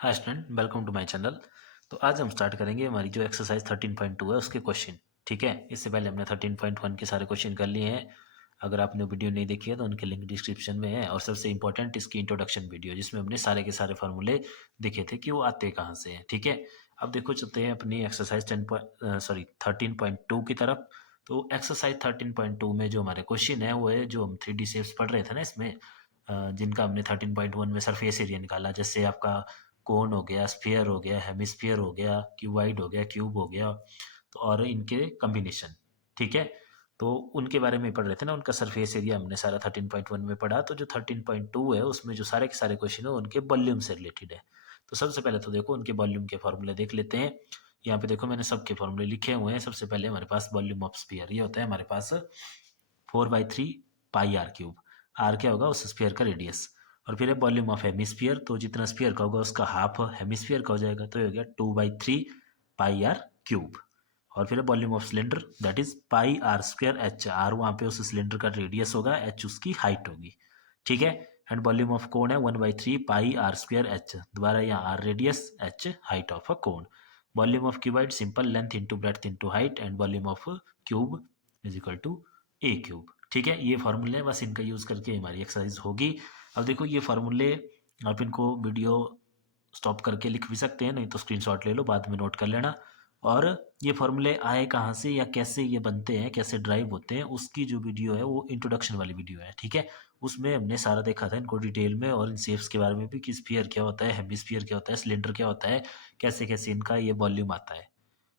Hi student, welcome to my channel. तो आज हम स्टार्ट करेंगे हमारी जो एक्सरसाइज 13.2 है उसके क्वेश्चन। ठीक है, इससे पहले हमने 13.1 के सारे क्वेश्चन कर लिए हैं। अगर आपने वीडियो नहीं देखी है तो उनके लिंक डिस्क्रिप्शन में है। और सबसे इंपॉर्टेंट इसकी इंट्रोडक्शन वीडियो, जिसमें हमने सारे के सारे फार्मूले देखे थे कि वो आते कहाँ से हैं। ठीक है, अब देखो चलते हैं अपनी एक्सरसाइज 13.2 की तरफ। तो एक्सरसाइज 13.2 में जो हमारे क्वेश्चन है वो है जो हम 3D शेप्स पढ़ रहे थे ना इसमें, जिनका हमने 13.1 में सरफेस एरिया निकाला। जैसे आपका कोन हो गया, स्फीयर हो गया, हेमिस्फीयर हो गया, क्यूबाइड हो गया, क्यूब हो गया, तो और इनके कॉम्बिनेशन। ठीक है, तो उनके बारे में पढ़ रहे थे ना, उनका सरफेस एरिया हमने सारा 13.1 में पढ़ा। तो जो 13.2 है उसमें जो सारे के सारे क्वेश्चन है उनके वॉल्यूम से रिलेटेड है। तो सबसे पहले तो देखो उनके वॉल्यूम के फॉर्मूले देख लेते हैं। यहाँ पे देखो मैंने सबके फॉर्मूले लिखे हुए हैं। सबसे पहले हमारे पास वॉल्यूम ऑफ स्फीयर, ये होता है हमारे पास 4/3 पाई आर क्यूब। आर क्या होगा, उस स्फीयर का रेडियस। और फिर है वॉल्यूम ऑफ हेमिस्फीयर, तो जितना स्फीयर का होगा उसका हाफ हेमिस्फीयर का हो जाएगा, तो ये हो गया 2/3 पाई आर क्यूब। और फिर है volume of cylinder, that is pi r square h. R वहाँ पे उस सिलेंडर का रेडियस होगा, एच उसकी हाइट होगी। ठीक है, एंड वॉल्यूम ऑफ कोन है 1/3 पाई आर स्क्वायर एच। दोबारा यहाँ r radius, h height of a cone. Volume of cuboid simple, length into breadth into height, and volume of cube is equal to a cube. ठीक है, ये फार्मूले बस इनका use करके हमारी एक्सरसाइज होगी। अब देखो ये फार्मूले आप इनको वीडियो स्टॉप करके लिख भी सकते हैं, नहीं तो स्क्रीनशॉट ले लो, बाद में नोट कर लेना। और ये फार्मूले आए कहाँ से या कैसे ये बनते हैं, कैसे ड्राइव होते हैं, उसकी जो वीडियो है वो इंट्रोडक्शन वाली वीडियो है। ठीक है, उसमें हमने सारा देखा था इनको डिटेल में, और इन शेप्स के बारे में भी कि स्फीयर क्या होता है, हेमिस्फीयर क्या होता है, सिलेंडर क्या होता है, कैसे कैसे इनका ये वॉल्यूम आता है।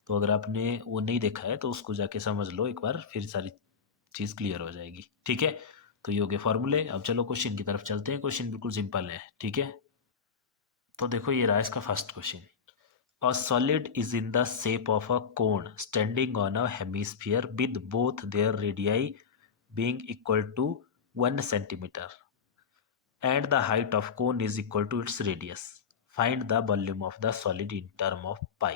तो अगर आपने वो नहीं देखा है तो उसको जाके समझ लो एक बार, फिर सारी चीज़ क्लियर हो जाएगी। ठीक है, तो ये हो गए फॉर्मूले। अब चलो क्वेश्चन की तरफ चलते हैं। क्वेश्चन बिल्कुल सिंपल है। ठीक है, तो देखो ये रहा इसका first question. A solid is in the shape of a cone standing on a hemisphere with both their radii being equal to 1 centimeter and the height of cone is equal to its radius. Find the volume of the solid in term of pi.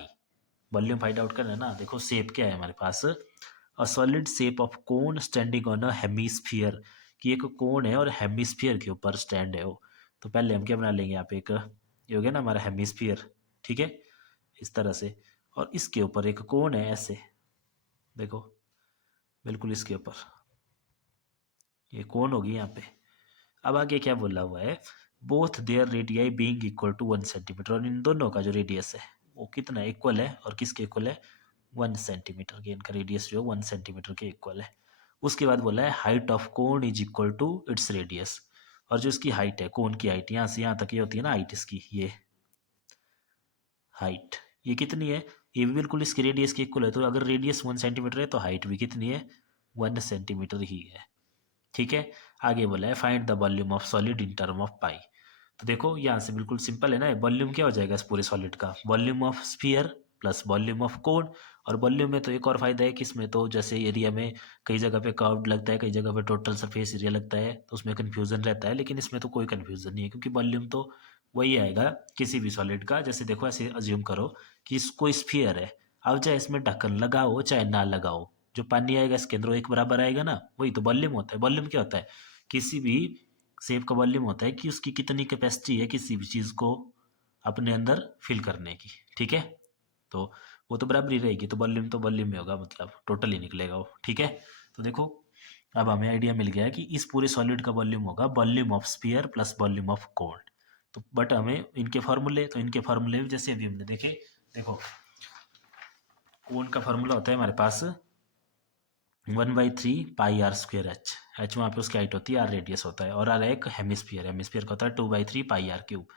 Volume find out करना है ना। देखो shape क्या है हमारे पास, a solid shape of cone standing on a hemisphere, कि एक कोन है और हेमिस्फीयर के ऊपर स्टैंड है वो। तो पहले हम क्या बना लेंगे, यहाँ पे एक ये हो गया ना हमारा हेमिस्फीयर। ठीक है, इस तरह से, और इसके ऊपर एक कोन है ऐसे, देखो बिल्कुल इसके ऊपर ये कोन होगी यहाँ पे। अब आगे क्या बोला हुआ है, both their radii being equal to 1 centimetre, और इन दोनों का जो रेडियस है वो कितना इक्वल है, और किसके इक्वल है, 1 सेंटीमीटर के। इनका रेडियस जो 1 सेंटीमीटर के इक्वल है। उसके बाद बोला है height of cone is equal to its radius, और जो इसकी हाइट है, कोन की हाइट यहाँ से यहाँ तक ये होती है ना हाइट इसकी, ये हाइट ये कितनी है, ये भी बिल्कुल इसके रेडियस के इक्वल है। तो अगर रेडियस 1 सेंटीमीटर है तो हाइट भी कितनी है, 1 सेंटीमीटर ही है। ठीक है, आगे बोला है find the volume of solid in term of pi. तो देखो यहाँ से बिल्कुल सिंपल है ना, वॉल्यूम क्या हो जाएगा इस पूरे सॉलिड का, volume of sphere plus volume of कोन। और वॉल्यूम में तो एक और फायदा है कि इसमें तो जैसे एरिया में कई जगह पे कर्व्ड लगता है, कई जगह पे टोटल सरफेस एरिया लगता है, तो उसमें कन्फ्यूजन रहता है। लेकिन इसमें तो कोई कन्फ्यूजन नहीं है, क्योंकि वॉल्यूम तो वही आएगा किसी भी सॉलिड का। जैसे देखो ऐसे अज्यूम करो कि कोई स्फीयर है, अब चाहे इसमें ढक्कन लगाओ चाहे ना लगाओ, जो पानी आएगा इसके अंदर वो एक बराबर आएगा ना। वही तो वॉल्यूम होता है। वॉल्यूम क्या होता है, किसी भी शेप का वॉल्यूम होता है कि उसकी कितनी कैपेसिटी है किसी भी चीज़ को अपने अंदर फिल करने की। ठीक है, तो वो तो बराबर ही रहेगी, तो वॉल्यूम में होगा, मतलब टोटल ही निकलेगा वो। ठीक है, तो देखो अब हमें आइडिया मिल गया कि इस पूरे सॉलिड का वॉल्यूम होगा volume of sphere plus volume of कोन। तो बट हमें इनके फार्मूले, तो इनके फार्मूले जैसे अभी हमने देखे, देखो कोन का फार्मूला होता है हमारे पास 1/3 pi r square H. H वहाँ पे उसकी हाइट होती है, आर रेडियस होता है, और आर एक हेमिस्फीयर, हेमिस्फीयर का होता है 2/3 पाई आर क्यूब।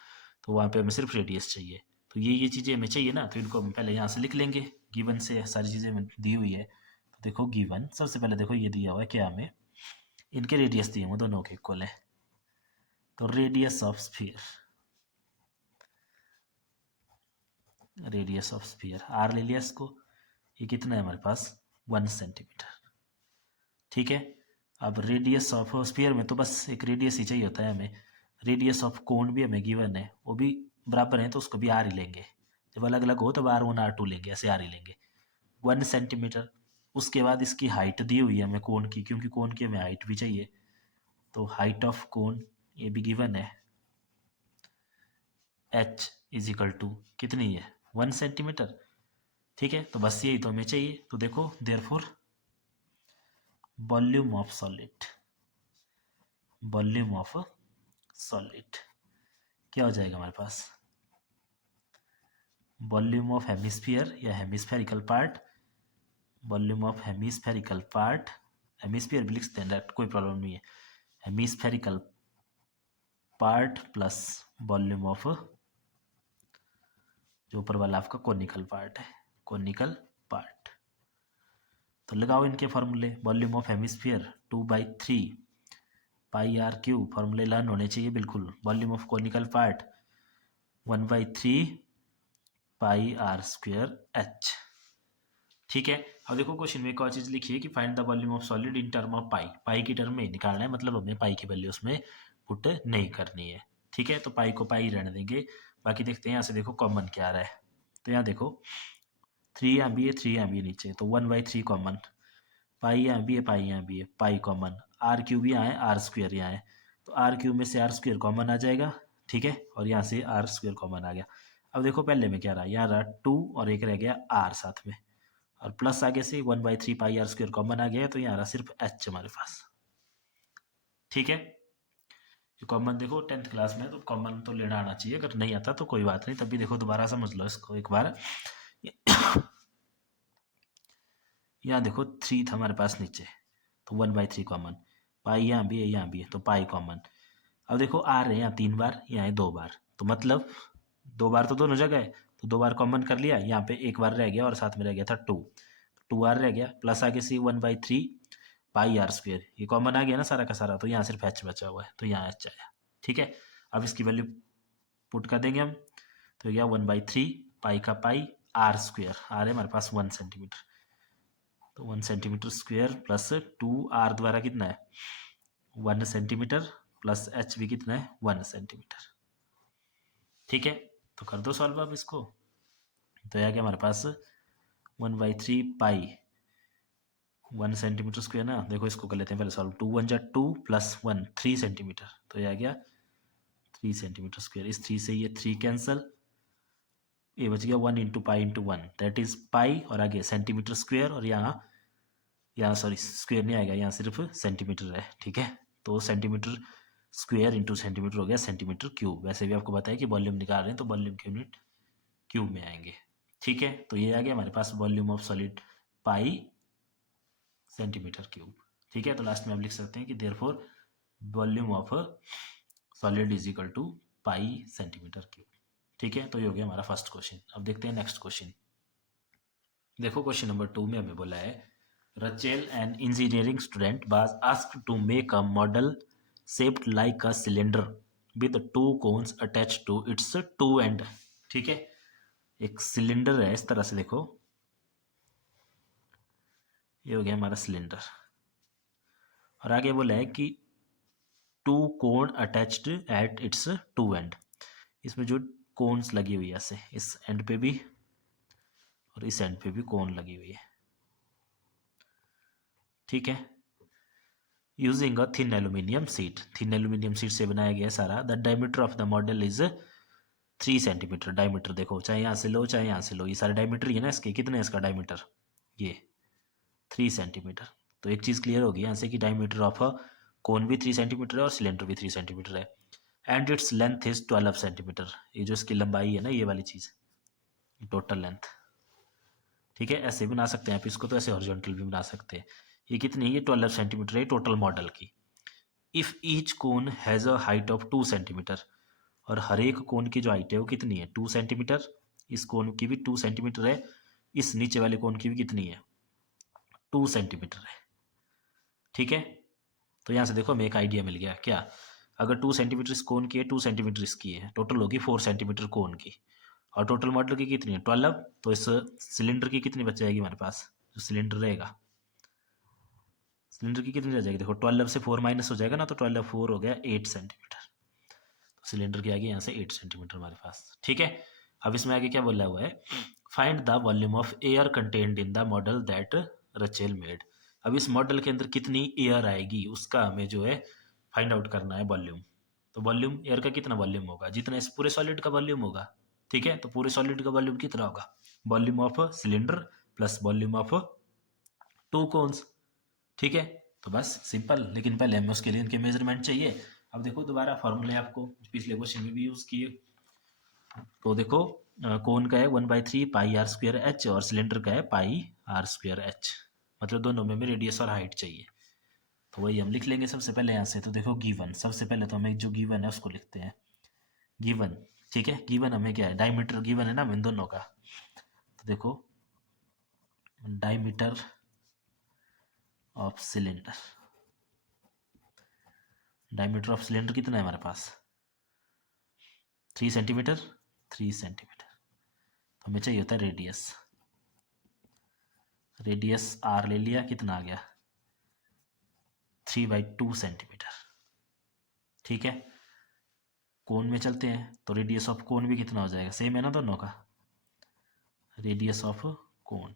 तो वहाँ पे हमें सिर्फ रेडियस चाहिए। तो ये चीज़ें हमें चाहिए ना, तो इनको हम पहले यहाँ से लिख लेंगे। गिवन से सारी चीज़ें हमें दी हुई है। तो देखो गिवन सबसे पहले देखो ये दिया हुआ है क्या, हमें इनके रेडियस दिए हुए दोनों के इक्वल है। तो radius of sphere, radius of sphere r ले लिया इसको, ये कितना है हमारे पास 1 सेंटीमीटर। ठीक है, अब रेडियस ऑफ स्फीयर में तो बस एक रेडियस ही चाहिए होता है हमें। रेडियस ऑफ कोन भी हमें गिवन है, वो भी बराबर है, तो उसको भी आर ही लेंगे। जब अलग अलग हो तब R1 R2 लेंगे, ऐसे आर ही लेंगे 1 सेंटीमीटर। उसके बाद इसकी हाइट दी हुई है हमें कोन की, क्योंकि कोन की हमें हाइट भी चाहिए। तो हाइट ऑफ कोन ये भी गिवन है, एच इज इक्वल टू कितनी है 1 सेंटीमीटर। ठीक है, तो बस यही तो हमें चाहिए। तो देखो therefore volume of solid, volume of solid क्या हो जाएगा हमारे पास, वॉल्यूम ऑफ हेमिस्फीयर या hemispherical part, volume of hemispherical part, hemisphere भी लिख सकते हैं, कोई प्रॉब्लम नहीं है, hemispherical part plus volume of जो ऊपर वाला आपका कोनिकल पार्ट है, कोनिकल पार्ट। तो लगाओ इनके फॉर्मूले, volume of hemisphere 2/3 pi r cube, फॉर्मूले लर्न होने चाहिए बिल्कुल। Volume of conical part 1/3 pi r square h. ठीक है, अब देखो क्वेश्चन में एक और चीज लिखी है कि find the volume of solid in term of pi, pi की टर्म में निकालना है, मतलब हमें पाई की वैल्यू उसमें पुट नहीं करनी है। ठीक है, तो पाई को पाई रहने देंगे। बाकी देखते हैं यहाँ से, देखो कॉमन क्या आ रहा है। तो यहाँ देखो 3 यहाँ भी है, 3 यहाँ भी है नीचे, तो 1/3 कॉमन, पाई यहाँ भी है, पाई यहाँ भी है, पाई कॉमन, आर क्यूब यहाँ है, आर स्क्वेयर यहाँ है, तो आर क्यूब में से आर स्क्वेयर कॉमन आ जाएगा। ठीक है, और यहाँ से आर स्क्वेयर कॉमन आ गया। अब देखो पहले में क्या रहा, यहाँ रहा 2 और एक रह गया आर साथ में, और प्लस आगे से 1/3 पाई आर स्क्वेयर कॉमन आ गया है, तो यहाँ रहा सिर्फ एच हमारे पास। ठीक है, ये कॉमन देखो 10th क्लास में तो कॉमन तो लेना आना चाहिए, अगर नहीं आता तो कोई बात नहीं, तभी देखो दोबारा समझ लो इसको एक बार। यहाँ देखो 3 था हमारे पास नीचे, तो 1/3 कॉमन, पाई यहाँ भी है, यहाँ भी है, तो पाई कॉमन। अब देखो आर है यहाँ 3 बार, यहाँ है 2 बार, तो मतलब 2 बार तो दोनों जगह है, तो 2 बार कॉमन कर लिया, यहाँ पे 1 बार रह गया और साथ में रह गया था 2 आर रह गया, प्लस आगे से 1/3 पाई आर स्क्वेयर, ये कॉमन आ गया ना सारा का सारा, तो यहाँ सिर्फ एच बचा हुआ है, तो यहाँ एच आया। ठीक है, अब इसकी वैल्यू पुट कर देंगे हम, तो यह 1/3 पाई का पाई आर स्क्वेयर, आर है हमारे पास 1 सेंटीमीटर, तो 1 सेंटीमीटर स्क्वेयर प्लस 2 आर द्वारा कितना है 1 सेंटीमीटर, प्लस एच भी कितना है 1 सेंटीमीटर। ठीक है, तो कर दो सॉल्व अब इसको, तो यह क्या हमारे पास 1/3 पाई 1 सेंटीमीटर स्क्वेयर ना, देखो इसको कर लेते हैं पहले सॉल्व, 2 1 जा 2 प्लस 1 3 सेंटीमीटर, तो यह आ गया 3 सेंटीमीटर स्क्वेयर, इस 3 से ये 3 कैंसल, ये बच गया 1 into pi into 1 that is पाई, और आगे सेंटीमीटर स्क्वेयर, और यहाँ सॉरी स्क्वेयर नहीं आएगा, यहाँ सिर्फ सेंटीमीटर है। ठीक है, तो सेंटीमीटर स्क्वेयर इंटू सेंटीमीटर हो गया सेंटीमीटर क्यूब। वैसे भी आपको बताया कि वॉल्यूम निकाल रहे हैं तो वॉल्यूम के यूनिट क्यूब में आएंगे। ठीक है, तो ये आ गया हमारे पास volume of solid pi centimetre cube. ठीक है, तो लास्ट में आप लिख सकते हैं कि therefore volume of solid is equal to pi centimetre cube. ठीक है, तो ये हो गया हमारा फर्स्ट क्वेश्चन। अब देखते हैं नेक्स्ट क्वेश्चन। देखो क्वेश्चन नंबर 2 में हमें बोला है Rachel, an engineering student, was asked to make a model shaped like a cylinder with two cones attached to its two end। ठीक है, एक सिलेंडर है इस तरह से, देखो ये हो गया हमारा सिलेंडर, और आगे बोला है कि two cone attached at its two end, इसमें जो कोन्स लगी हुई है ऐसे, इस एंड पे भी और इस एंड पे भी कोन लगी हुई है। ठीक है, using a thin aluminium sheet, thin aluminium sheet से बनाया गया सारा। The diameter of the model is 3 centimetre. Diameter देखो, चाहे यहाँ से लो चाहे यहाँ से लो, ये सारे डायमीटर ही है ना इसके, कितने है इसका डायमीटर, ये 3 सेंटीमीटर। तो एक चीज़ क्लियर होगी यहाँ से कि डायमीटर ऑफ कोन भी 3 सेंटीमीटर है और सिलेंडर भी 3 सेंटीमीटर है, and its length is 12 centimetre. ये जो इसकी लंबाई है ना, ये वाली चीज़, टोटल लेंथ। ठीक है, ऐसे बना सकते हैं आप इसको, तो ऐसे हॉरिजॉन्टल भी बना सकते हैं। ये कितनी है, ये 12 सेंटीमीटर है टोटल मॉडल की। If each cone has a height of 2 centimetre, और हर एक कोन की जो हाइट है वो कितनी है 2 सेंटीमीटर, इस कोन की भी 2 सेंटीमीटर है, इस नीचे वाले कोन की भी कितनी है 2 सेंटीमीटर है। ठीक है, तो यहाँ से देखो हमें एक आइडिया मिल गया, क्या, अगर 2 सेंटीमीटर इस कोन की है, 2 सेंटीमीटर इसकी है, टोटल होगी 4 सेंटीमीटर कोन की, और टोटल मॉडल की कितनी है 12, तो इस सिलेंडर की कितनी बच जाएगी हमारे पास, जो सिलेंडर रहेगा सिलेंडर की कितनी रह जाएगी, देखो 12 से 4 माइनस हो जाएगा ना, तो 12 4 हो गया 8 सेंटीमीटर, तो सिलेंडर की आगे यहाँ से 8 सेंटीमीटर हमारे पास। ठीक है, अब इसमें आगे क्या बोला हुआ है, find the volume of air contained in the model that Rachel made. अब इस मॉडल के अंदर कितनी एयर आएगी उसका हमें जो है फाइंड आउट करना है वॉल्यूम। तो वॉल्यूम एयर का कितना वॉल्यूम होगा, जितना इस पूरे सॉलिड का वॉल्यूम होगा, ठीक है। तो पूरे सॉलिड का वॉल्यूम कितना होगा, volume of cylinder plus volume of to cons. ठीक है। तो बस सिंपल, लेकिन पहले हमें उसके लिए इनके मेजरमेंट चाहिए। अब देखो दोबारा फॉर्मूले आपको पिछले क्वेश्चन में भी यूज किए। तो देखो कोन का है 1/3 पाई आर स्क्वेयर एच और सिलेंडर का है पाई आर स्क्वेयर एच, मतलब दोनों में रेडियस और हाइट चाहिए। तो वही हम लिख लेंगे सबसे पहले यहाँ से। तो देखो गिवन, सबसे पहले तो हमें जो गिवन है उसको लिखते हैं गिवन। ठीक है। गिवन हमें क्या है, डायमीटर गिवन है ना हमें दोनों का। तो देखो diameter of cylinder, diameter of cylinder कितना है हमारे पास 3 सेंटीमीटर, 3 सेंटीमीटर। तो हमें चाहिए होता है रेडियस, रेडियस आर ले लिया, कितना आ गया 3/2 सेंटीमीटर। ठीक है। कोन में चलते हैं तो रेडियस ऑफ कोन भी कितना हो जाएगा, सेम है ना दोनों का, रेडियस ऑफ कोन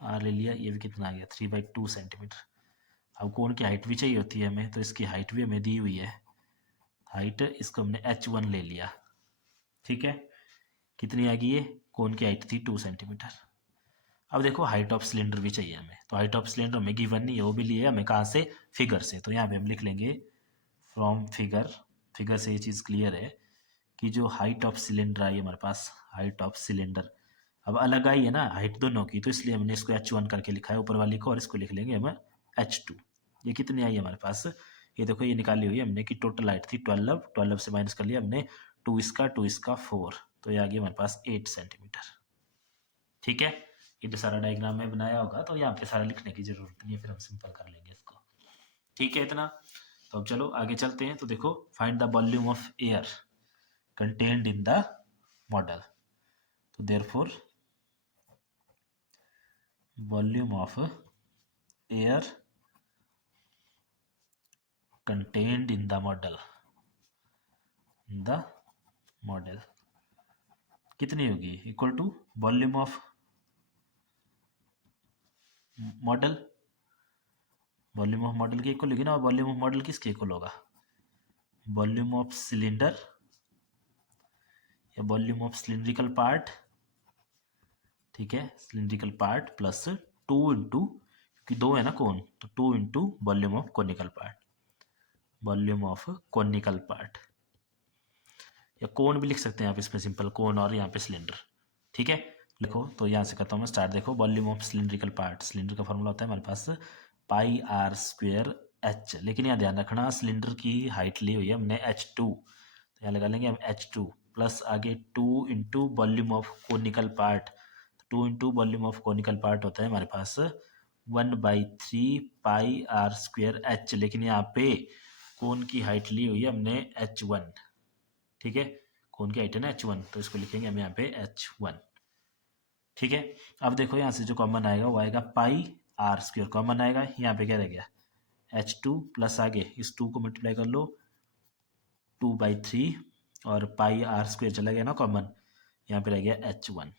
आर ले लिया, ये भी कितना आ गया 3/2 सेंटीमीटर। अब कोन की हाइट भी चाहिए होती है हमें, तो इसकी हाइट भी हमें दी हुई है, हाइट इसको हमने h1 ले लिया। ठीक है। कितनी आ गई ये, कोन की हाइट थी 2 सेंटीमीटर। अब देखो हाइट ऑफ सिलेंडर भी चाहिए हमें, तो हाइट ऑफ सिलेंडर हमें गिवन नहीं है, वो भी लिए हमें कहाँ से, फिगर से। तो यहाँ पे हम लिख लेंगे फ्रॉम फिगर, फिगर से ये चीज़ क्लियर है कि जो हाइट ऑफ सिलेंडर आई हमारे पास, हाइट ऑफ सिलेंडर अब अलग आई है ना हाइट दोनों की, तो इसलिए हमने इसको h1 करके लिखा है ऊपर वाली को, और इसको लिख लेंगे हम h2। ये कितनी आई हमारे पास, ये देखो ये निकाली हुई है हमने कि टोटल हाइट थी 12, 12 से माइनस कर लिया हमने 2 इसका 4, तो ये आ गया हमारे पास 8 सेंटीमीटर। ठीक है। ये जो सारा डायग्राम में बनाया होगा, तो यहाँ पे सारा लिखने की जरूरत नहीं है, फिर हम सिंपल कर लेंगे इसको। ठीक है इतना। तो अब चलो आगे चलते हैं। तो देखो find the volume of air contained in the model. तो therefore volume of air contained in the model, कितनी होगी, equal to volume of model, volume of model की इक्वल होगी ना। और वॉल्यूम ऑफ मॉडल किसके इक्वल होगा, वॉल्यूम ऑफ सिलेंडर या वॉल्यूम ऑफ सिलिंड्रिकल पार्ट। ठीक है। सिलिंड्रिकल पार्ट प्लस 2 इंटू, क्योंकि 2 है ना कोन, तो 2 into volume of conical part, volume of conical part, या कोन भी लिख सकते हैं आप इसमें, सिंपल कोन और यहाँ पे सिलेंडर। ठीक है। लिखो तो यहाँ से करता हूँ मैं स्टार्ट। देखो volume of cylindrical part, cylinder का फॉर्मूला होता है हमारे पास पाई आर स्क्वेयर एच, लेकिन यहाँ ध्यान रखना सिलेंडर की हाइट ली हुई है हमने h2, तो यहाँ लगा लेंगे हम h2 प्लस आगे 2 into volume of conical part, 2 into volume of conical part होता है हमारे पास 1/3 पाई आर स्क्वेयर एच, लेकिन यहाँ पे कोन की हाइट ली हुई है हमने h1। ठीक है। कोन की हाइट है ना h1, तो इसको लिखेंगे हम यहाँ पे h1। ठीक है। अब देखो यहाँ से जो कॉमन आएगा वो आएगा पाई आर स्क्वेयर, कॉमन आएगा, यहाँ पे क्या रह गया h2 प्लस आगे इस 2 को मल्टीप्लाई कर लो 2/3, और पाई आर स्क्वेयर चला गया ना कॉमन, यहाँ पे रह गया h1,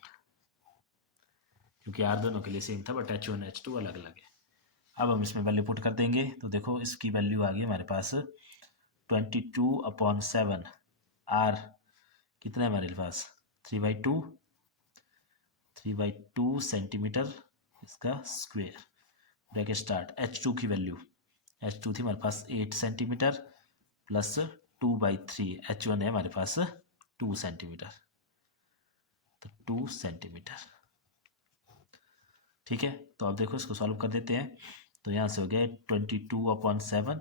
क्योंकि आर दोनों के लिए सेम था, बट h1 h2 अलग अलग है। अब हम इसमें वैल्यू पुट कर देंगे। तो देखो इसकी वैल्यू आ गई हमारे पास 22/7, आर कितना है हमारे पास 3/2 सेंटीमीटर इसका स्क्वेयर, ब्रैकेट स्टार्ट। h2 की वैल्यू, h2 थी हमारे पास 8 सेंटीमीटर प्लस 2/3, h1 है हमारे पास 2 सेंटीमीटर, तो 2 सेंटीमीटर। ठीक है। तो अब देखो इसको सॉल्व कर देते हैं। तो यहाँ से हो गया 22/7,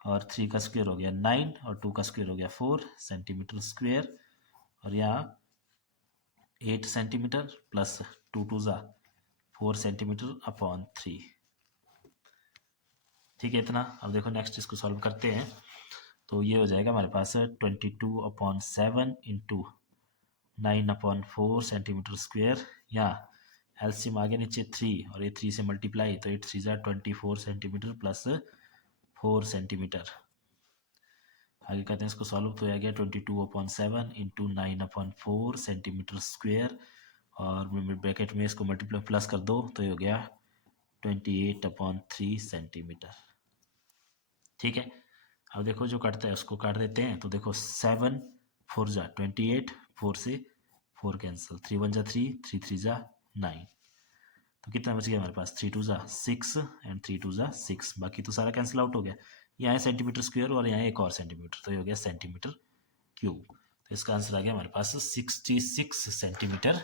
और 3 का स्क्वेयर हो गया 9, और 2 का स्क्वेयर हो गया 4 सेंटीमीटर स्क्वेयर, और यहाँ 8 सेंटीमीटर प्लस 2 2 ज़ा 4 सेंटीमीटर/3। ठीक है इतना। अब देखो नेक्स्ट इसको सॉल्व करते हैं। तो ये हो जाएगा हमारे पास 22/7 इंटू 9/4 सेंटीमीटर स्क्वेयर, या एलसीएम आगे नीचे 3 और ये 3 से मल्टीप्लाई, तो 8 3 ज़ा 24 सेंटीमीटर प्लस 4 सेंटीमीटर। आगे कहते हैं इसको सॉल्व, तो आ गया 22/7 इंटू 9/4 सेंटीमीटर स्क्वेयर, और ब्रैकेट में इसको मल्टीप्लाई प्लस कर दो, तो ये हो गया 28/3 सेंटीमीटर। ठीक है। अब देखो जो कटता है उसको काट देते हैं। तो देखो 7 4 ज़ा 28 4 से 4 कैंसिल, 3 1 जा 3, 3 3 जा 9, तो कितना बच गया हमारे पास, 3 2 जा 6 एंड 3 2 जा 6, बाकी तो सारा कैंसिल आउट हो गया। यहाँ है सेंटीमीटर स्क्वायर और यहाँ एक और सेंटीमीटर, तो ये हो गया सेंटीमीटर क्यूब। तो इसका आंसर आ गया हमारे पास 66 सेंटीमीटर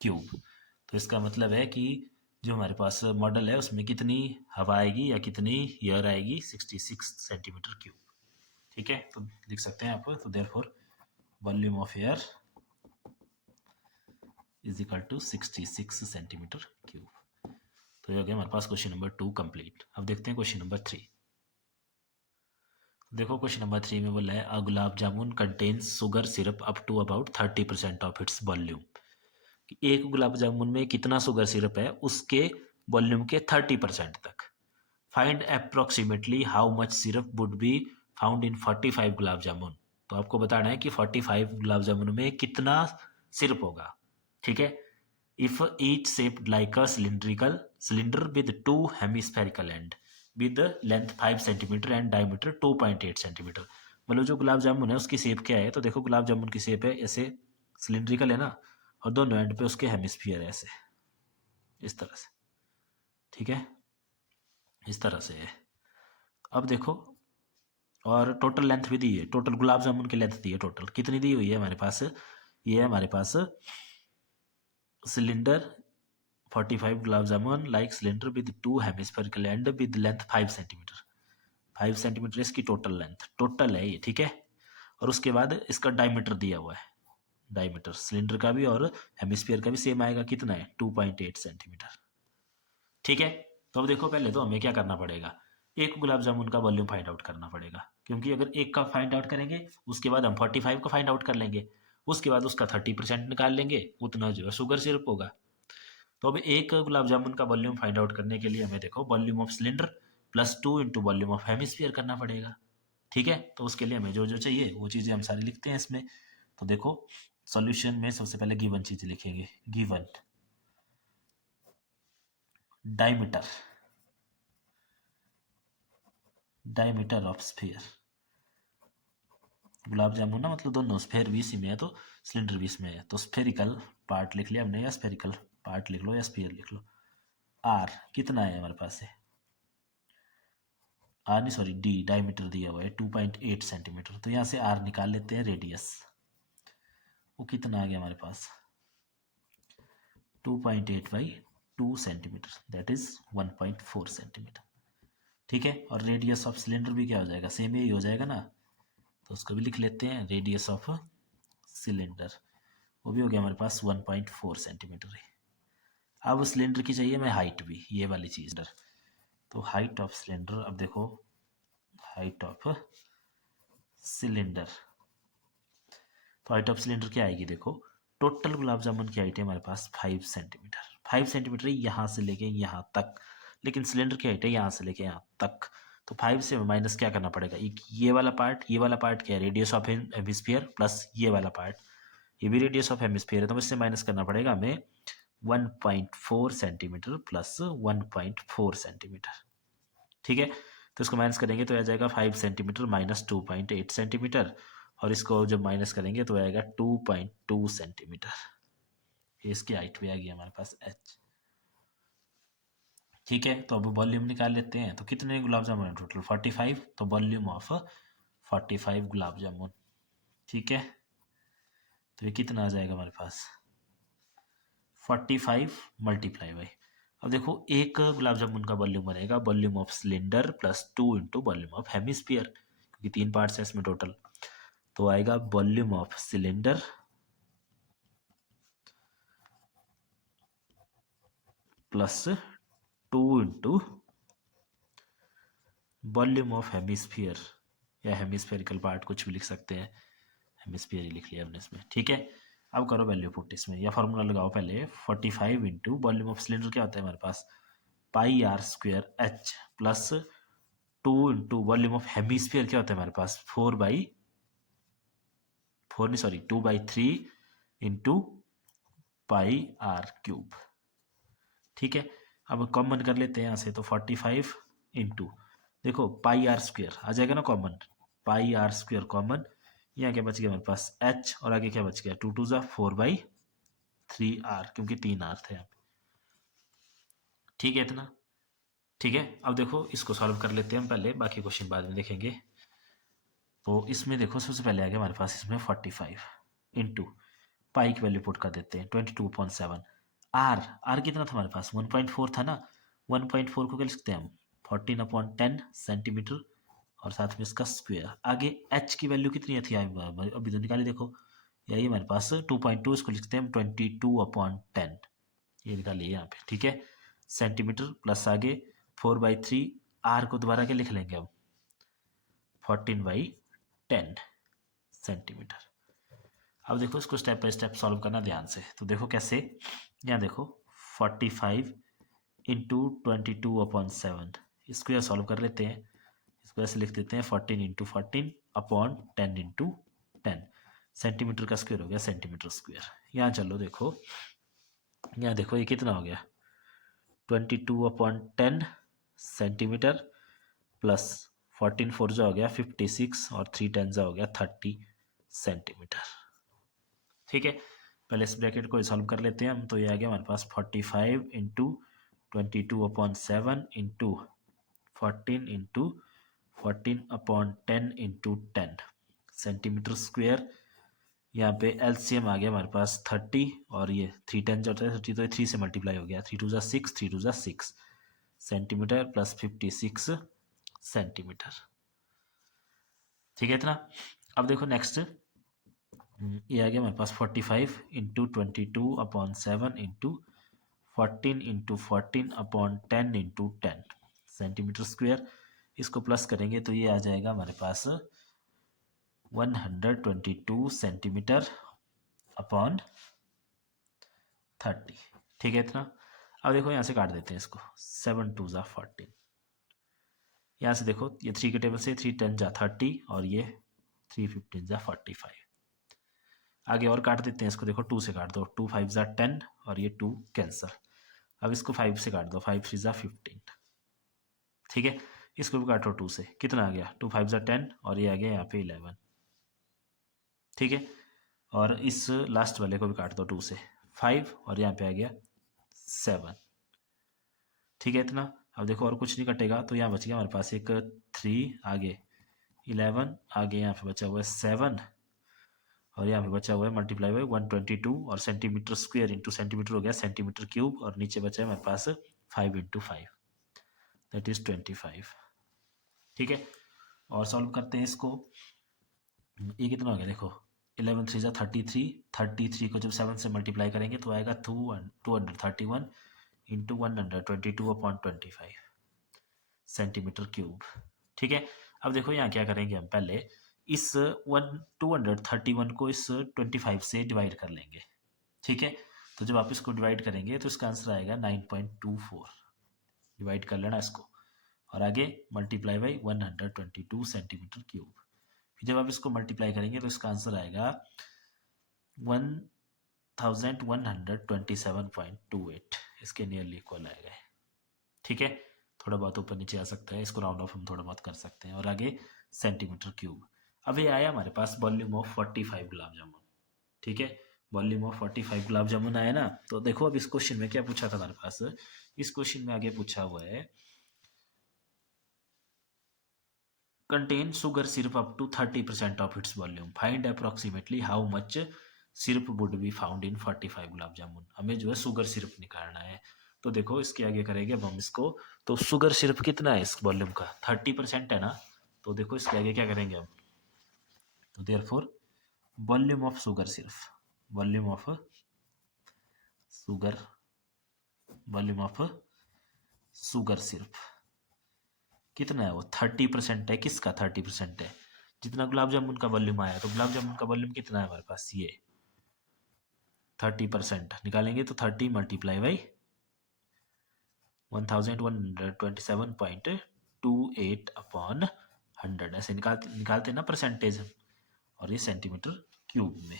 क्यूब। तो इसका मतलब है कि जो हमारे पास मॉडल है उसमें कितनी हवा आएगी या कितनी एयर आएगी, 66 सेंटीमीटर क्यूब। ठीक है, तो लिख सकते हैं आप, तो therefore volume of air is equal to 66 centimetre cube. तो ये हो गया हमारे पास क्वेश्चन नंबर 2 कंप्लीट। अब देखते हैं क्वेश्चन नंबर 3। देखो क्वेश्चन नंबर 3 में बोला है a gulab jamun contains sugar syrup up to about 30% of its volume. एक गुलाब जामुन में कितना शुगर सिरप है उसके वॉल्यूम के 30% तक। Find approximately how much syrup would be found in 45 gulab जामुन। तो आपको बताना है कि 45 गुलाब जामुन में कितना सिरप होगा। ठीक है, if each shaped like a cylinder with 2 hemispherical and with length 5 centimetre and diameter 2.8 centimetre. मतलब जो गुलाब जामुन है उसकी शेप क्या है, तो देखो गुलाब जामुन की शेप है ऐसे सिलेंड्रिकल है ना, और दोनों एंड पे उसके हेमिस्फीयर है ऐसे, इस तरह से। ठीक है, इस तरह से है। अब देखो, और टोटल लेंथ भी दी है, टोटल गुलाब जामुन की लेंथ दी है, टोटल कितनी दी हुई है हमारे पास, ये है हमारे पास cylinder 45 gulab jamun like cylinder with 2 hemispherical and with length 5 centimetre. 5 centimetre इसकी टोटल लेंथ, टोटल है ये। ठीक है, और उसके बाद इसका डायमीटर दिया हुआ है, डायमीटर सिलेंडर का भी और हेमिस्फीयर का भी सेम आएगा, कितना है 2.8 सेंटीमीटर। ठीक है, तो अब देखो पहले तो हमें क्या करना पड़ेगा, एक गुलाब जामुन का वॉल्यूम फाइंड आउट करना पड़ेगा, क्योंकि अगर एक का फाइंड आउट करेंगे उसके बाद हम 45 का फाइंड आउट कर लेंगे, उसके बाद उसका 30% निकाल लेंगे, उतना जो है शुगर सिरप होगा। तो अब एक गुलाब जामुन का वॉल्यूम फाइंड आउट करने के लिए हमें देखो volume of cylinder plus 2 into volume of hemisphere करना पड़ेगा। ठीक है, तो उसके लिए हमें जो जो चाहिए वो चीज़ें हम सारी लिखते हैं इसमें। तो देखो सॉल्यूशन में सबसे पहले गिवन चीज़ लिखेंगे, given diameter, diameter of sphere, gulab jamun ना मतलब दोनों स्फेयर भी इसी में है तो सिलेंडर भी इसमें है, तो स्फेरिकल पार्ट लिख लिया हमने, या स्फेरिकल पार्ट लिख लो या स्फीयर लिख लो। आर कितना है हमारे पास है, आर नहीं सॉरी डी, डायमीटर दिया हुआ है 2.8 सेंटीमीटर, तो यहाँ से आर निकाल लेते हैं, रेडियस वो कितना आ गया हमारे पास 2.8 by 2 centimetre, that is 1.4 centimetre. ठीक है, और रेडियस ऑफ सिलेंडर भी क्या हो जाएगा, सेम ही हो जाएगा ना, तो उसको भी लिख लेते हैं, रेडियस ऑफ सिलेंडर वो भी हो गया हमारे पास 1.4 सेंटीमीटर है। अब सिलेंडर की चाहिए हमें हाइट भी, ये वाली चीज़, तो हाइट ऑफ सिलेंडर, अब देखो हाइट ऑफ सिलेंडर, तो हाइट ऑफ सिलेंडर क्या आएगी, देखो टोटल गुलाब जामुन की हाइट है हमारे पास 5 सेंटीमीटर, 5 सेंटीमीटर यहाँ से लेके यहाँ तक, लेकिन सिलेंडर की हाइट है यहाँ से लेके यहाँ तक, तो 5 से माइनस क्या करना पड़ेगा, एक ये वाला पार्ट, ये वाला पार्ट क्या है रेडियस ऑफ हेमिस्फीयर, प्लस ये वाला पार्ट ये भी रेडियस ऑफ हेमिस्फीयर है, तो इससे माइनस करना पड़ेगा हमें 1.4 सेंटीमीटर प्लस 1.4 सेंटीमीटर। ठीक है, तो इसको माइनस करेंगे तो आ जाएगा 5 सेंटीमीटर माइनस 2.8 सेंटीमीटर, और इसको जब माइनस करेंगे तो आएगा 2.2 सेंटीमीटर। इसकी हाइट भी आ गई हमारे पास h। ठीक है, तो अब वॉल्यूम निकाल लेते हैं, तो कितने गुलाब जामुन है टोटल 45, तो वॉल्यूम ऑफ 45 गुलाब जामुन। ठीक है, तो ये कितना आ जाएगा हमारे पास 45 मल्टीप्लाई बाई, अब देखो एक गुलाब जामुन का वॉल्यूम बनेगा volume of cylinder plus 2 into volume of hemisphere, क्योंकि 3 पार्ट्स हैं इसमें टोटल, तो आएगा volume of cylinder plus 2 into volume of hemisphere, या हेमिस्फेरिकल पार्ट कुछ भी लिख सकते हैं, हेमिस्फीयर ही लिख लिया हमने इसमें। ठीक है, अब करो वैल्यू पुट इसमें, या फॉर्मूला लगाओ पहले, 45 इंटू वॉल्यूम ऑफ सिलेंडर क्या होता है हमारे पास pi r square h, plus 2 into volume of hemisphere क्या होता है हमारे पास 2/3 इंटू पाई आर क्यूब। ठीक है, अब कॉमन कर लेते हैं यहाँ से, तो 45 इंटू देखो पाई आर स्क्वेयर आ जाएगा ना common, pi r square common, यहाँ क्या बच गया हमारे पास h, और आगे क्या बच गया 2 2 ज़ा 4/3r, क्योंकि 3 r थे यहाँ पे। ठीक है इतना। ठीक है, अब देखो इसको सॉल्व कर लेते हैं हम पहले, बाकी क्वेश्चन बाद में देखेंगे। तो इसमें देखो सबसे पहले आ गया हमारे पास इसमें 45 इंटू पाई की वैल्यू पुट कर देते हैं 22.7। आर कितना था हमारे पास 1.4 था ना, 1.4 को क्या लिख सकते हैं हम 14/10 सेंटीमीटर, और साथ में इसका स्क्वायर। आगे एच की वैल्यू कितनी थी अभी तो निकाली, देखो यही हमारे पास 2.2, इसको लिखते हैं हम 22/10, ये निकालिए यहाँ पे। ठीक है, सेंटीमीटर प्लस आगे 4/3, आर को दोबारा क्या लिख लेंगे हम 14/10 सेंटीमीटर। अब देखो इसको स्टेप बाय स्टेप सॉल्व करना ध्यान से। तो देखो कैसे, यहाँ देखो 45 इंटू 22/7, इसको यह सॉल्व कर लेते हैं। इसको ऐसे लिख देते हैं 14 इंटू 14/10 इंटू 10, सेंटीमीटर का स्क्वायर हो गया सेंटीमीटर स्क्वायर। यहाँ चलो देखो, यहाँ देखो ये कितना हो गया 22/10 सेंटीमीटर प्लस 14 4 जा हो गया 56, और 3 10 जा हो गया 30 सेंटीमीटर। ठीक है, पहले इस ब्रैकेट को सॉल्व कर लेते हैं हम। तो ये आ गया हमारे पास 45 into 22/7 into 14 into 14/10 into 10 centimetre square. यहाँ पे एलसीएम आ गया हमारे पास 30, और ये 3 10 जो होता है 30, तो 3 से मल्टीप्लाई हो गया, 3 2 ज़ा 6, 3 2 ज़ा 6 सेंटीमीटर प्लस 56 सेंटीमीटर। ठीक है इतना। अब देखो नेक्स्ट, ये आ गया हमारे पास 45 into 22/7 into 14 into 14/10 into 10 centimetre square. इसको प्लस करेंगे तो ये आ जाएगा हमारे पास 122 सेंटीमीटर अपॉन 30। ठीक है इतना। अब देखो यहाँ से काट देते हैं इसको, 7 2 ज़ा 14, यहाँ से देखो ये 3 के टेबल से 3 10 जा 30, और ये 3 15 जा 45। आगे और काट देते हैं इसको, देखो 2 से काट दो, 2 5 ज़ा 10, और ये 2 कैंसल। अब इसको 5 से काट दो, 5 3 ज़ा 15। ठीक है, इसको भी काटो 2 से, कितना आ गया 2 5 ज़ा 10, और ये आ गया यहाँ पे 11। ठीक है, और इस लास्ट वाले को भी काट दो 2 से, 5, और यहाँ पे आ गया 7। ठीक है इतना। अब देखो और कुछ नहीं कटेगा, तो यहाँ बच गया हमारे पास एक 3, आगे 11, आगे यहाँ पे बचा हुआ है 7, और यहाँ पे बचा हुआ है मल्टीप्लाई बाई 122, और सेंटीमीटर स्क्वायर इंटू सेंटीमीटर हो गया सेंटीमीटर क्यूब, और नीचे बचा है हमारे पास 5 इंटू 5, दैट इज 25। ठीक है, और सॉल्व करते हैं इसको। ये कितना हो गया देखो 11 3 ज़ा 33, 33 को जब 7 से मल्टीप्लाई करेंगे तो आएगा 231 इंटू 122/25 सेंटीमीटर क्यूब। ठीक है, अब देखो यहाँ क्या करेंगे हम, पहले इस 231 को इस 25 से डिवाइड कर लेंगे। ठीक है, तो जब आप इसको डिवाइड करेंगे तो इसका आंसर आएगा 9.24, डिवाइड कर लेना इसको, और आगे मल्टीप्लाई बाई 122 सेंटीमीटर क्यूब। फिर जब आप इसको मल्टीप्लाई करेंगे तो इसका आंसर आएगा 1127.28, इसके नियरली इक्वल आएगा। ठीक है, थोड़ा बहुत ऊपर नीचे आ सकता है, इसको राउंड ऑफ हम थोड़ा बहुत कर सकते हैं, और आगे सेंटीमीटर क्यूब। अब ये आया हमारे पास वॉल्यूम ऑफ 45 गुलाब जामुन। ठीक है, वॉल्यूम ऑफ 45 गुलाब जामुन आया ना। तो देखो अब इस क्वेश्चन में क्या पूछा था हमारे पास, इस क्वेश्चन में आगे पूछा हुआ है contain sugar syrup up to 30% of its volume, find approximately how much syrup would be found in 45 gulab jamun. हमें जो है शुगर सिरप निकालना है। तो देखो इसके आगे करेंगे अब हम इसको, तो शुगर सिरप कितना है इस वॉल्यूम का 30% है ना। तो देखो इसके आगे क्या करेंगे हम, तो therefore volume of sugar syrup, volume of sugar, volume of sugar syrup कितना है, वो 30% है। किसका 30% है, जितना गुलाब जामुन का वॉल्यूम आया, तो गुलाब जामुन का वॉल्यूम कितना है हमारे पास, ये 30% निकालेंगे तो 30 मल्टीप्लाई बाई 1127.28/100, ऐसे निकालते ना परसेंटेज, और ये सेंटीमीटर क्यूब में।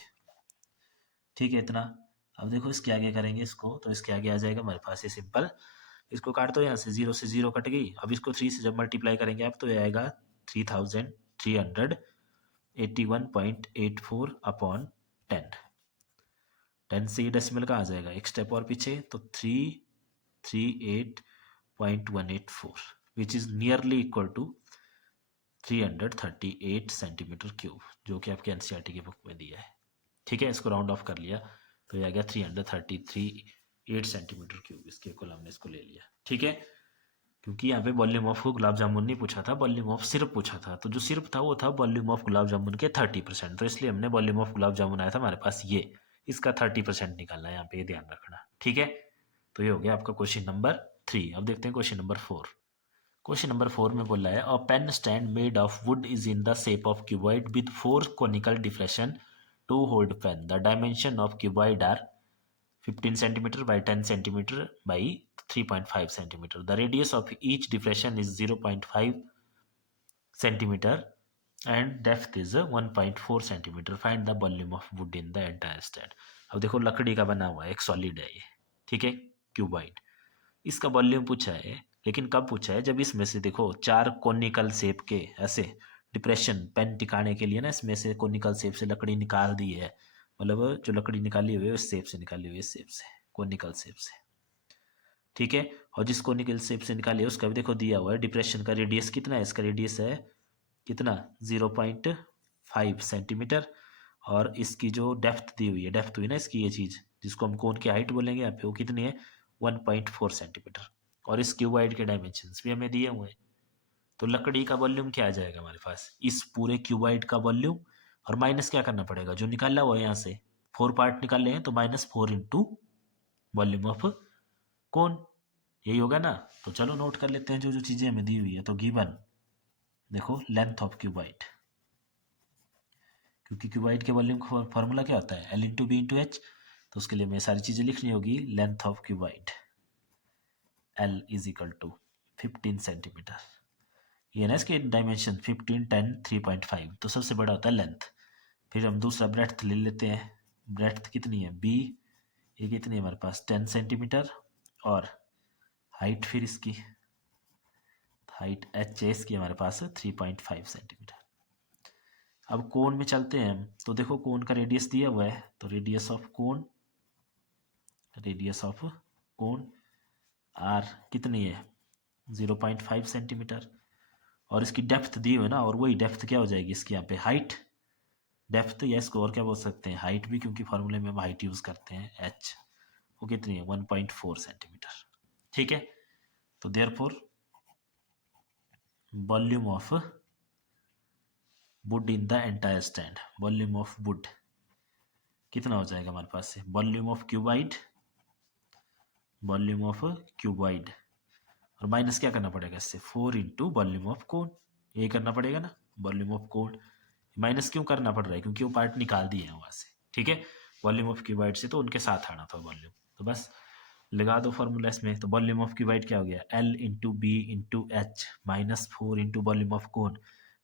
ठीक है इतना। अब देखो इसके आगे करेंगे इसको, तो इसके आगे आ जाएगा हमारे पास ये सिंपल, इसको काट दो यहाँ से, 0 से 0 कट गई। अब इसको 3 से जब मल्टीप्लाई करेंगे आप, तो ये आएगा 3300 81.84 अपॉन 10। 10 से ये डेसिमल का आ जाएगा, एक स्टेप और पीछे, तो 338.184 which is nearly equal to 338 centimetre cube, जो कि आपके एनसीईआरटी की बुक में दिया है। ठीक है, इसको राउंड ऑफ कर लिया तो ये आ गया 338 सेंटीमीटर क्यूब, इसके इक्वल हमने इसको ले लिया। ठीक है, क्योंकि यहाँ पे वॉल्यूम ऑफ गुलाब जामुन नहीं पूछा था, वॉल्यूम ऑफ सिरप पूछा था, तो जो सिरप था वो था वॉल्यूम ऑफ गुलाब जामुन के 30%, तो इसलिए हमने वॉल्यूम ऑफ गुलाब जामुन आया था हमारे पास ये, इसका 30% निकालना है यहाँ पे, ये ध्यान रखना। ठीक है, तो ये हो गया आपका क्वेश्चन नंबर 3। अब देखते हैं क्वेश्चन नंबर 4। क्वेश्चन नंबर 4 में बोला है a pen stand made of wood is in the shape of cuboid with 4 conical deflection to hold pen. The dimension of cuboid are 15 centimeter by 10 centimeter by 3.5 centimeter. The radius of each deflection is 0.5 centimeter and depth is 1.4 centimeter. Find the volume of wood in the entire stand. अब देखो लकड़ी का बना हुआ है, एक solid है ये, ठीक है, क्यूबॉइड। इसका वॉल्यूम पूछा है, लेकिन कब पूछा है, जब इसमें से देखो 4 कोनिकल शेप के ऐसे डिप्रेशन पेन टिकाने के लिए ना, इसमें से कोनिकल शेप से लकड़ी निकाल दी है, मतलब जो लकड़ी निकाली हुई है उस शेप से निकाली हुई है, इस शेप से, कोनिकल शेप से। ठीक है, और जिस कोनिकल शेप से निकाली है उसका भी देखो दिया हुआ है, डिप्रेशन का रेडियस कितना है, इसका रेडियस है कितना 0.5 सेंटीमीटर, और इसकी जो डेप्थ दी हुई है, डेप्थ हुई ना इसकी, ये चीज़ जिसको हम कोन की हाइट बोलेंगे यहाँ पे, वो कितनी है 1.4 सेंटीमीटर, और इस क्यूबॉइड के डायमेंशंस भी हमें दिए हुए हैं। तो लकड़ी का वॉल्यूम क्या आ जाएगा हमारे पास, इस पूरे क्यूबॉइड का वॉल्यूम, और माइनस क्या करना पड़ेगा, जो निकाला हुआ है यहाँ से 4 पार्ट निकाले हैं, तो -4 इंटू वॉल्यूम ऑफ कोन, यही होगा ना। तो चलो नोट कर लेते हैं जो जो चीज़ें हमें दी हुई है। तो गिवन देखो लेंथ ऑफ क्यूबॉइड, क्योंकि क्यूबॉइड के वॉल्यूम का फॉर्मूला क्या होता है, L into b into h, तो उसके लिए हमें सारी चीज़ें लिखनी होगी। Length of cuboid L is equal to 15 centimetre, ये ना इसके डायमेंशन 15, 10, 3.5, तो सबसे बड़ा होता है लेंथ। फिर हम दूसरा ब्रेड्थ ले लेते हैं, ब्रेड्थ कितनी है B, ये कितनी है हमारे पास 10 सेंटीमीटर, और हाइट फिर इसकी हाइट H है इसकी हमारे पास 3.5 सेंटीमीटर। अब कोन में चलते हैं हम, तो देखो कोन का रेडियस दिया हुआ है, तो रेडियस ऑफ कोन R कितनी है 0.5 सेंटीमीटर, और इसकी डेप्थ दी हुई है ना, और वही डेप्थ क्या हो जाएगी इसकी यहाँ पे हाइट, डेप्थ या इसको और क्या बोल सकते हैं हाइट भी, क्योंकि फार्मूले में हम हाइट यूज़ करते हैं H, वो कितनी है 1.4 सेंटीमीटर। ठीक है, तो therefore volume of would in the entire stand, volume of would कितना हो जाएगा हमारे पास से, वॉल्यूम ऑफ क्यूबॉइड, और माइनस क्या करना पड़ेगा इससे 4 इंटू वॉल्यूम ऑफ कोन, यही करना पड़ेगा ना, वॉल्यूम ऑफ कोन। माइनस क्यों करना पड़ रहा है, क्योंकि वो पार्ट निकाल दिए हैं वहाँ से। ठीक है, वॉल्यूम ऑफ क्यूबॉइड से तो उनके साथ आना था वॉल्यूम, तो बस लगा दो फॉर्मूला इसमें। तो वॉल्यूम ऑफ क्यूबॉइड क्या हो गया, L into b into h -4 into volume of cone,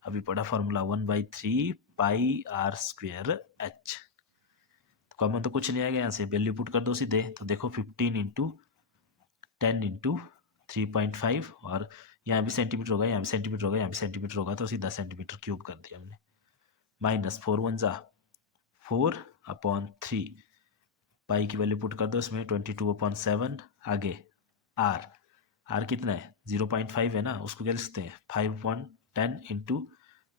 अभी पढ़ा formula 1/3 pi r square h. तो कॉमन तो कुछ नहीं आएगा, यहाँ से वैल्यू पुट कर दो सीधे, तो देखो 15 इंटू 10 इंटू 3.5, और यहाँ भी सेंटीमीटर होगा, यहाँ भी सेंटीमीटर होगा, यहाँ भी सेंटीमीटर होगा, तो सीधा सेंटीमीटर क्यूब कर दिया हमने। -4 1 जा 4/3, पाई की वैल्यू पुट कर दो इसमें 22/7, आगे आर कितना है 0.5 है ना, उसको क्या लिखते हैं 5/10 इंटू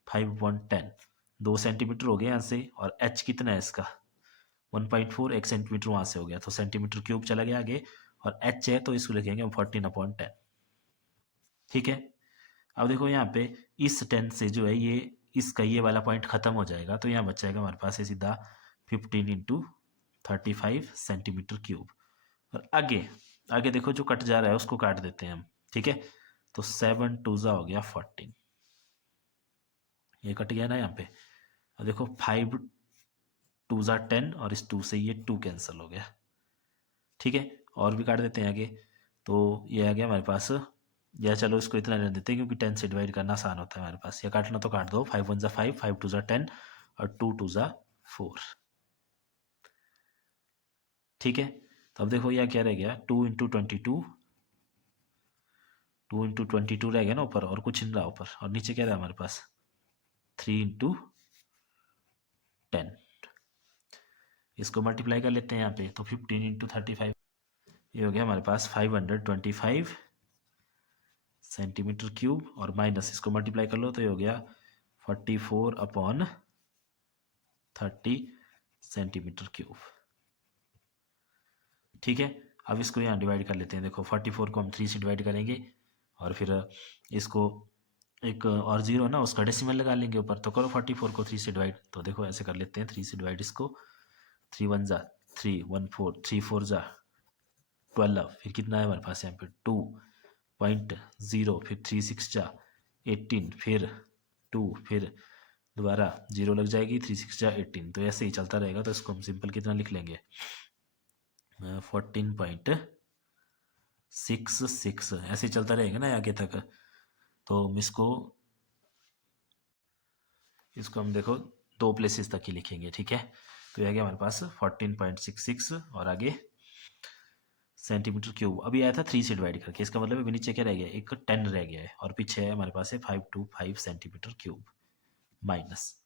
5/10, 2 सेंटीमीटर हो गया यहाँ से, और एच कितना है इसका 1.4, 1 सेंटीमीटर वहाँ से हो गया, तो सेंटीमीटर क्यूब चला गया आगे, और एच है तो इसको लिखेंगे हम 14/10। ठीक है, अब देखो यहाँ पे इस 10 से जो है ये इसका ये वाला पॉइंट खत्म हो जाएगा, तो यहाँ बच जाएगा हमारे पास है सीधा 15 इंटू 35 सेंटीमीटर क्यूब, और आगे आगे देखो जो कट जा रहा है उसको काट देते हैं हम। ठीक है, तो 7 2 हो गया 14, ये कट गया ना यहाँ पे। अब देखो 5 2 10, और इस 2 से ये 2 कैंसिल हो गया। ठीक है, और भी काट देते हैं आगे, तो ये आ गया हमारे पास, या चलो इसको इतना रहने देते हैं क्योंकि 10 से डिवाइड करना आसान होता है हमारे पास, या काटना तो काट दो, 5 1 5, 5 2 10, और 2 2 4। ठीक है, तो अब देखो यह क्या रह गया 2 इंटू 22 रह गया ना ऊपर, और कुछ नहीं रहा ऊपर, और नीचे क्या रहा हमारे पास 3 इंटू 10। इसको मल्टीप्लाई कर लेते हैं यहाँ पे, तो 15 इंटू 35, ये हो गया हमारे पास 525 सेंटीमीटर क्यूब, और माइनस इसको मल्टीप्लाई कर लो तो ये हो गया 44/30 सेंटीमीटर क्यूब। ठीक है, अब इसको यहाँ डिवाइड कर लेते हैं। देखो 44 को हम 3 से डिवाइड करेंगे, और फिर इसको एक और जीरो ना उसका डेसिमल लगा लेंगे ऊपर। तो करो 44 को 3 से डिवाइड, तो देखो ऐसे कर लेते हैं 3 से डिवाइड इसको। 3 1 जा 3, 1 4, 3 4 जा 12, फिर कितना है हमारे पास यहाँ पे 2.0, फिर 3 6 जा 18, फिर 2, फिर दोबारा जीरो लग जाएगी, 3 6 जा 18। तो ऐसे ही चलता रहेगा। तो इसको हम सिंपल कितना लिख लेंगे, 14.66, ऐसे ही चलता रहेगा ना आगे तक। तो हम इसको हम देखो दो प्लेसेस तक ही लिखेंगे। ठीक है, तो यह गया हमारे पास 14.66 और आगे सेंटीमीटर क्यूब। अभी आया था 3 से डिवाइड करके, इसका मतलब अभी नीचे क्या रह गया, एक 10 रह गया है, और पीछे है हमारे पास है 525 सेंटीमीटर क्यूब माइनस।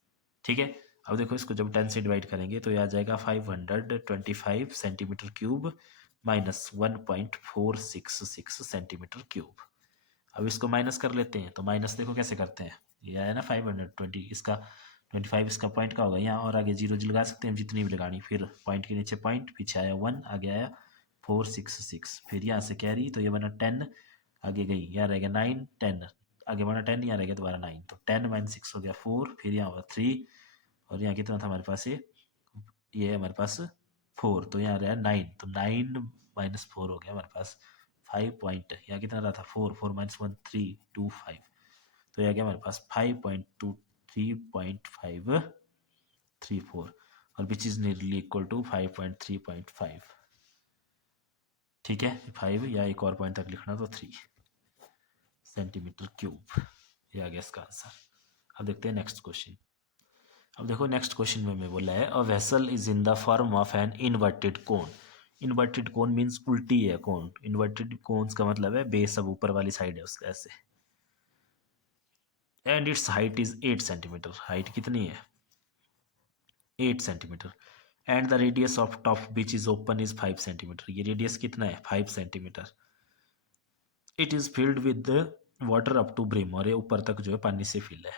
ठीक है, अब देखो इसको जब 10 से डिवाइड करेंगे तो यह आ जाएगा 525 centimetre cube minus 1.466 centimetre cube. अब इसको माइनस कर लेते हैं। तो माइनस देखो कैसे करते हैं, ये आया ना 520, इसका 25 इसका पॉइंट का होगा यहाँ, और आगे जीरो लगा सकते हैं जितनी भी लगानी। फिर पॉइंट के नीचे पॉइंट, पीछे आया 1, आगे आया 466, फिर यहाँ से कैरी, तो ये बना 10, आगे गई यहाँ रह गया 9 10, आगे बना 10, यहाँ रह गया दोबारा 9, तो 10 - 6 हो गया 4, फिर यहाँ होगा 3, और यहाँ कितना था हमारे पास, ये हमारे पास 4, तो यहाँ रहा 9, तो 9 - 4 हो गया हमारे पास 5 पॉइंट, यहाँ कितना रहा था 4, 4 - 1 3 2 5, तो यह गया हमारे पास 5.23.534, और which is nearly equal to 5.3.5। ठीक है, 5 या एक और पॉइंट तक लिखना तो 3 सेंटीमीटर क्यूब, ये आ गया इसका आंसर। अब देखते हैं नेक्स्ट क्वेश्चन। अब देखो नेक्स्ट क्वेश्चन में बोला है a vessel is in the form of an inverted cone. Inverted cone means उल्टी है कोन। इन्वर्टेड कोन्स का मतलब है बेस अब ऊपर वाली साइड है उसका ऐसे, and its height is 8 centimetre. Height कितनी है 8 centimetre, and the radius of top which is open is 5 centimetre. ये रेडियस कितना है 5 centimetre. It is filled with water up to brim, और ये ऊपर तक जो है पानी से फिल है।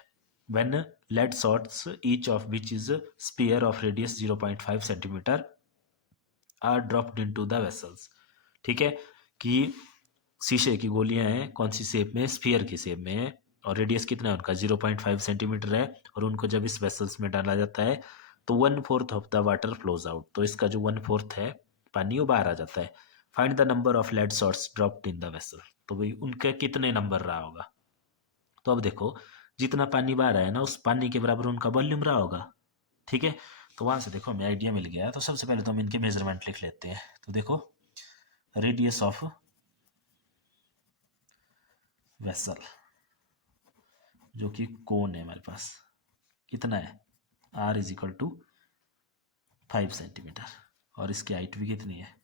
when lead shots each of which is sphere of radius 0.5 centimetre are dropped into the vessels। ठीक है, कि शीशे की गोलियां हैं, कौन सी शेप में, स्फीयर की शेप में है, और रेडियस कितना है उनका 0.5 सेंटीमीटर है, और उनको जब इस वेसल्स में डाला जाता है तो 1/4 of the water flows out. तो इसका जो 1/4 है पानी वो बाहर आ जाता है। Find the number of lead shots dropped in the vessel. तो भाई उनका कितने नंबर रहा होगा। तो अब देखो जितना पानी बाहर आया ना उस पानी के बराबर उनका वॉल्यूम रहा होगा। ठीक है, तो वहां से देखो हमें आइडिया मिल गया। तो सबसे पहले तो हम इनके मेजरमेंट लिख लेते हैं। तो देखो रेडियस ऑफ वेसल जो कि कोन है हमारे पास कितना है, r is equal to 5 centimetre, और इसकी हाइट भी कितनी है,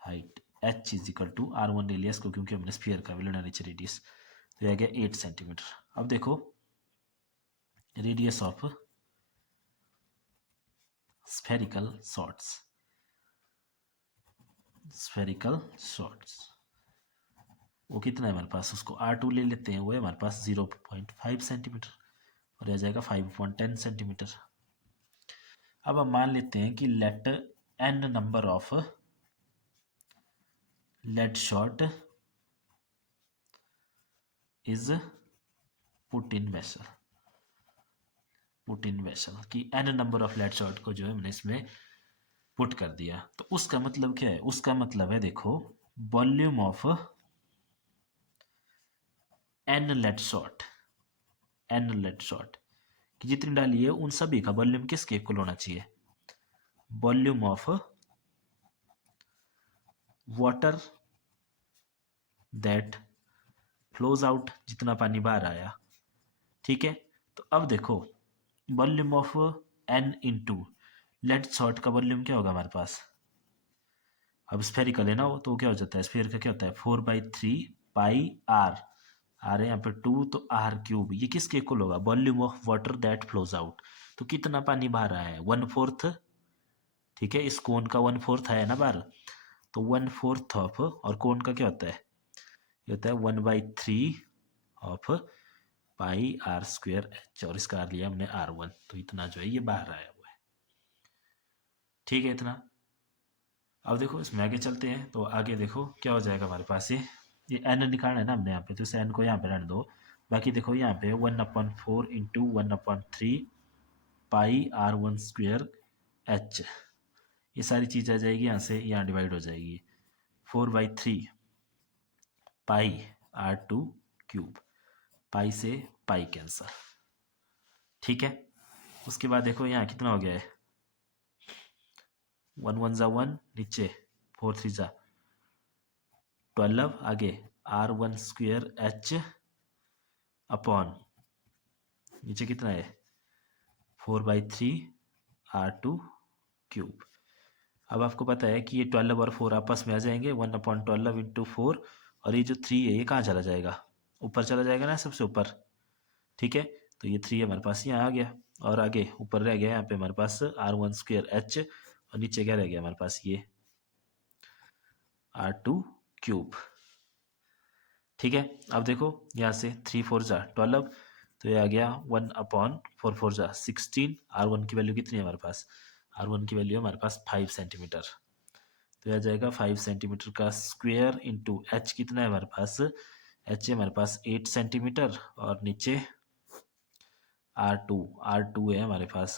height h is equal to r1 ले लिया इसको क्योंकि हमने स्फीयर का लेना नीचे रेडियस, तो यह गया 8 सेंटीमीटर। अब देखो radius of spherical shots, spherical shots वो कितना है हमारे पास, उसको R2 ले लेते हैं, वो है हमारे पास 0.5 सेंटीमीटर, और रह जाएगा 5.10 सेंटीमीटर। अब हम मान लेते हैं कि let n number of lead shot is put in vessel, put in vessel कि n number of lead shot को जो है हमने इसमें पुट कर दिया। तो उसका मतलब क्या है, उसका मतलब है देखो volume of n lead shot, n lead shot कि जितनी डाली है उन सभी का वॉल्यूम किसके इक्वल होना चाहिए, volume of water that flows out, जितना पानी बाहर आया। ठीक है, तो अब देखो volume of n into lead shot का वॉल्यूम क्या होगा हमारे पास, अब स्फेरिकल है ना वो, तो क्या हो जाता है स्फीयर का क्या होता है 4/3 पाई r, आर है यहाँ पे 2, तो आर क्यूब ये किसके इक्वल होगा, volume of water that flows out. तो कितना पानी बाहर रहा है, 1/4। ठीक है, इस कोन का 1/4 है ना बाहर, तो 1/4 ऑफ, और कोन का क्या होता है, ये होता है 1/3 of pi r square h, और इसका आर लिया हमने R1, तो इतना जो है ये बाहर आया हुआ है। ठीक है इतना। अब देखो इसमें आगे चलते हैं, तो आगे देखो क्या हो जाएगा हमारे पास, ये एन निकालना है ना हमने यहाँ पे, तो इस एन को यहाँ पे रहने दो। बाकी देखो यहाँ पे 1/4 इंटू 1/3 पाई R1 स्क्वेयर एच, ये सारी चीज़ आ जाएगी यहाँ से, यहाँ डिवाइड हो जाएगी 4/3 पाई R2 क्यूब, पाई से पाई कैंसर। ठीक है, उसके बाद देखो यहाँ कितना हो गया है, 1 1 जा 1, नीचे 4 3 जा 12, आगे R1 स्क्वेयर एच अपॉन नीचे कितना है 4/3 R2 क्यूब। अब आपको पता है कि ये 12 और 4 आपस में आ जाएंगे, 1/12 इंटू 4, और ये जो 3 है ये कहाँ चला जाएगा, ऊपर चला जाएगा ना सबसे ऊपर। ठीक है, तो ये 3 हमारे पास यहाँ आ गया, और आगे ऊपर रह गया यहाँ पे हमारे पास R1 स्क्वेयर एच, और नीचे क्या रह गया हमारे पास, ये R2 क्यूब। ठीक है, अब देखो यहाँ से 3 4 जा 12, तो ये आ गया 1/4 4 जा 16। R1 की वैल्यू कितनी है हमारे पास, R1 की वैल्यू हमारे पास 5 सेंटीमीटर, तो यह आ जाएगा 5 सेंटीमीटर का स्क्वेयर इंटू एच कितना है हमारे पास, एच है हमारे पास 8 सेंटीमीटर, और नीचे R2 है हमारे पास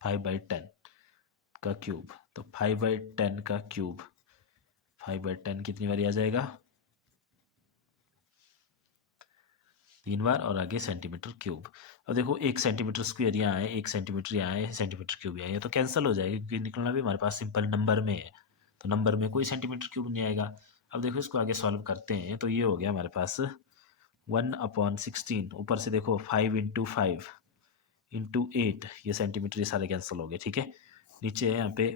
5/10 का क्यूब, तो 5/10 का क्यूब 5/10 कितनी बार आ जाएगा, 3 बार, और आगे सेंटीमीटर क्यूब। अब देखो 1 सेंटीमीटर स्क्वायर यहाँ है, 1 सेंटीमीटर यहाँ है, सेंटीमीटर क्यूब यहाँ है, तो कैंसिल हो जाएगा क्योंकि निकलना भी हमारे पास सिंपल नंबर में है, तो नंबर में कोई सेंटीमीटर क्यूब नहीं आएगा। अब देखो इसको आगे सॉल्व करते हैं, तो ये हो गया हमारे पास 1/16, ऊपर से देखो 5 इंटू 5 इंटू 8, ये सेंटीमीटर ये सारे कैंसिल हो गए। ठीक है, नीचे है यहाँ पे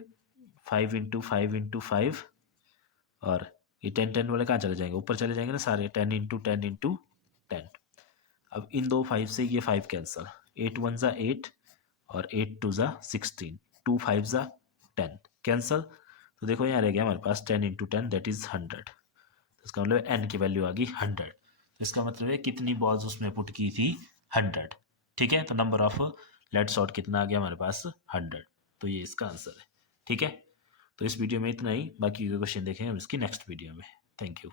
5 इंटू 5 इंटू 5, और ये 10 10 वाले कहाँ चले जाएंगे, ऊपर चले जाएंगे ना सारे, 10 इंटू 10 इंटू 10। अब इन दो 5 से ये 5 कैंसिल, 8 1 जा 8, और 8 2 जा 16, 2 5 जा 10 कैंसिल, तो देखो यहाँ रह गया हमारे पास 10 इंटू 10 दैट इज 100, तो इसका मतलब एन की वैल्यू आ गई 100, तो इसका मतलब है कितनी बॉल्स उसमें पुट की थी 100। ठीक है, तो नंबर ऑफ लेड शॉट कितना आ गया हमारे पास 100, तो ये इसका आंसर है। ठीक है, तो इस वीडियो में इतना ही, बाकी के क्वेश्चन देखेंगे हम इसकी नेक्स्ट वीडियो में। Thank you.